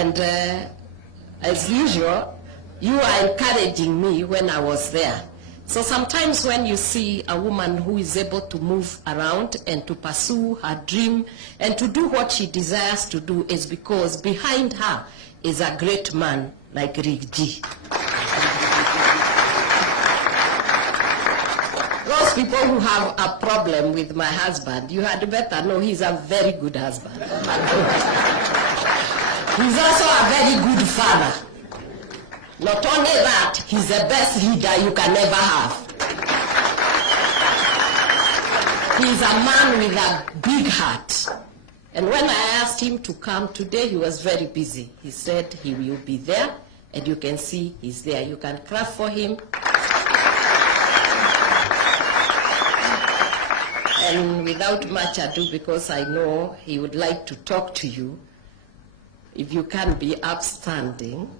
And as usual, you are encouraging me when I was there. So sometimes when you see a woman who is able to move around and to pursue her dream and to do what she desires to do, is because behind her is a great man like Rick G. Those people who have a problem with my husband, you had better know he's a very good husband. He's also a very good father. Not only that, he's the best leader you can ever have. He's a man with a big heart. And when I asked him to come today, he was very busy. He said he will be there, and you can see he's there. You can clap for him. And without much ado, because I know he would like to talk to you, if you can be upstanding.